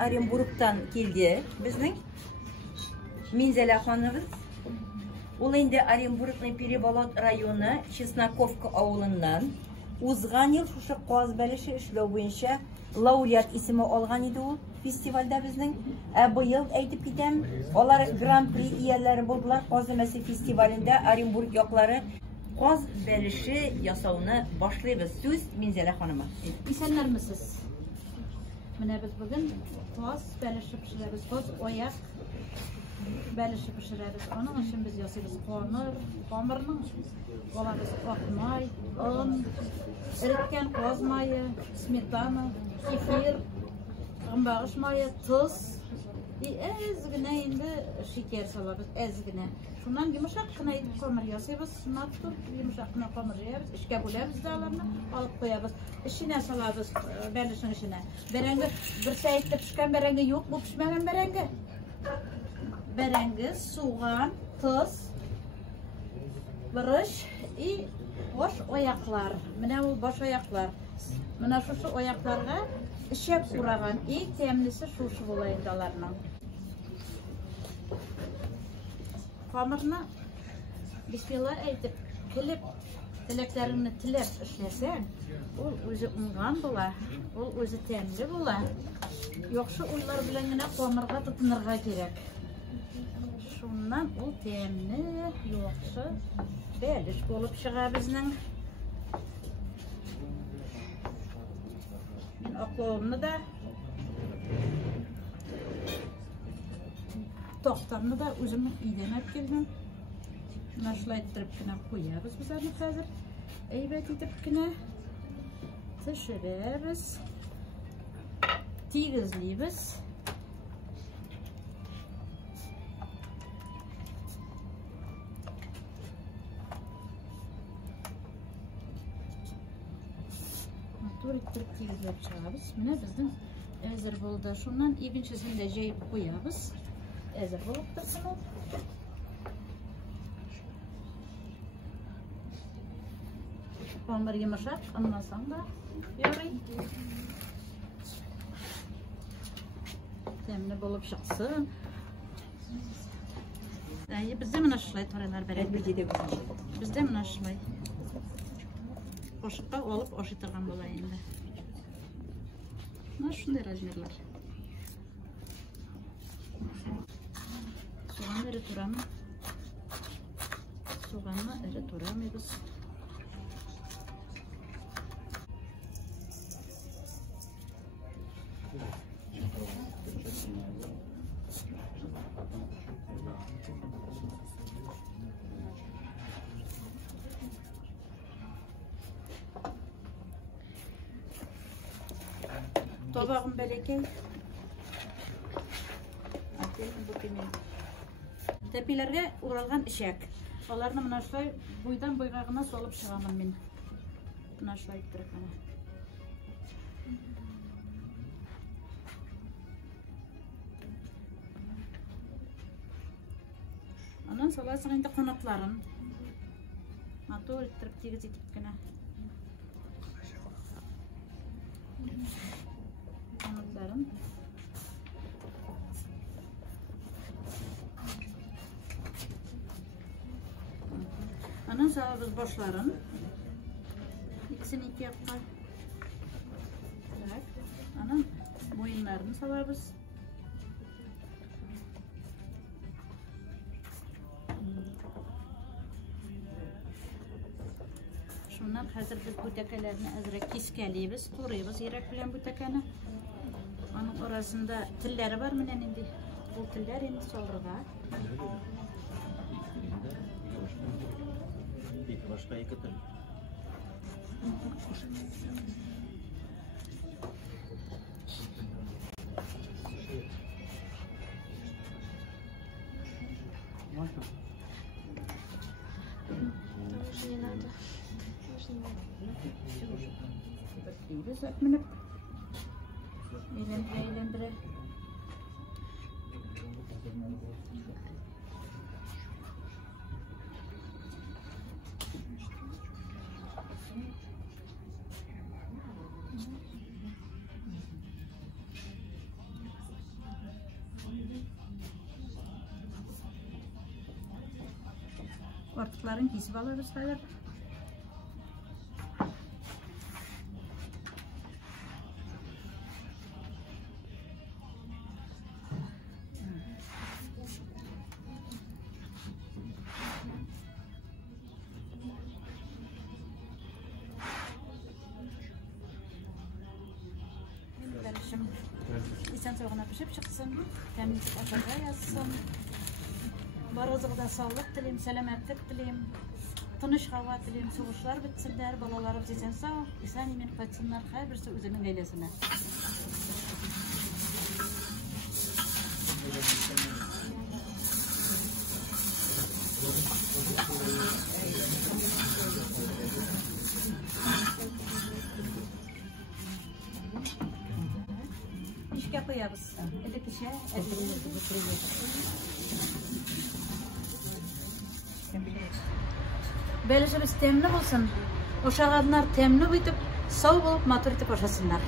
Orenburg'dan keldi bizning Minzala xonimiz. Ул инде Оренбургның Переbolot rayoni Chesnakovka авылыннан узган ел шушы каз бәлеше эшләү буенча лауреат исеме алган иде ул фестивальдә безнең. Быел әйтеп китәм, алар гран-при ияләре булдылар. Казымәсе фестивалендә Оренбург яклары каз бәлеше ясауны башлыйбыз. Сүз Минзала ханыма. Исәннәрмесез? Менә без бүген каз бәлеше пешерәбез, каз аяк бәлеше пешерәбез. Аның өчен без ясыйбыз камырның алабыз ак май, он, эреткән каз майы, сметана, кефир, гамбагыш майы, тоз, әз генә инде шикәр салабыз, әз генә. Шуннан йомшак кына итеп камыр ясыйбыз, матур йомшак кына камыр җыябыз, эшкә бүләбез дә аларны, алып куябыз. Эченә салабыз бәлешнең эченә. Бәрәңге бер сәгатьтә пешкән бәрәңге юк, бу пешмәгән бәрәңге. Бәрәңге, суган, тоз, борыш и баш аяклар. Менә ул баш аяклар. Менә шушы аякларга ишәк ураган и тәмлесе шушы була инде аларның. Камырны бисмилла әйтеп, килеп, теләкләреңне теләп эшләсәң, ул үзе уңган була, ул үзе тәмле була. Яхшы уйлар белән генә камырга тотынырга кирәк. Шуннан ул тәмле, яхшы бәлеш булып чыга безнең. Мин аклавымны да, тоқтамны да үземнең өйдән алып килдем. Менә шулай итеп кенә куябыз без аны хәзер. Әйбәт итеп кенә пешерәбез. Тигезлибез. Тигезләп чыгабыз. Менә безнең әзер булды. Шуннан икенчесен дә җәйеп куябыз. Әзер булып торсын ул. Камыр йомшак, аннан да ярый. Тәмле булып чыксын. Бездә менә шулай таралар бәрәңге диде бездә менә шулай. Кошыкка алып ашый торган була инде. Менә шундый размерлар. Суган эре турамы? Суганны эре турамыйбыз. Табағым бәлекей. Тәпиләргә уралган ишәк. Аларны менә шулай буйдан буйга гына салып чыгамын мин. Менә шулай иттереп менә. Аннан саласың инде канатларын. Матур иттереп тигез итеп кенә. Kanatlarım. Anan salabız başların. İkisini iki yapar. Anan boyunlarını salabız. Şundan hazır biz bu təkələrini əzrək kiskəliyimiz, turuyumuz yerək bilən bu təkəni. Onun orasında tilləri var mı indi? Bu tiller indi solurğa. Başka iki til. Biz öpmünüp eğlendire. Ortakların kesip alırız hayır. Belişim insan soğuğuna pişip çıksın, temizlik aşağıya yazsın. Barazıqda sağlık dileyim, selametlik dileyim, tınış hava dileyim, soğuşlar bitsinler, balalarımız isen sağ, isen imen kaçsınlar, her birisi özünün ailesine. İşe koyarız. Edik işe, Belişimiz temli olsun. Oşağanlar temli bitip, sağ bulup, matır itip oşasınlar.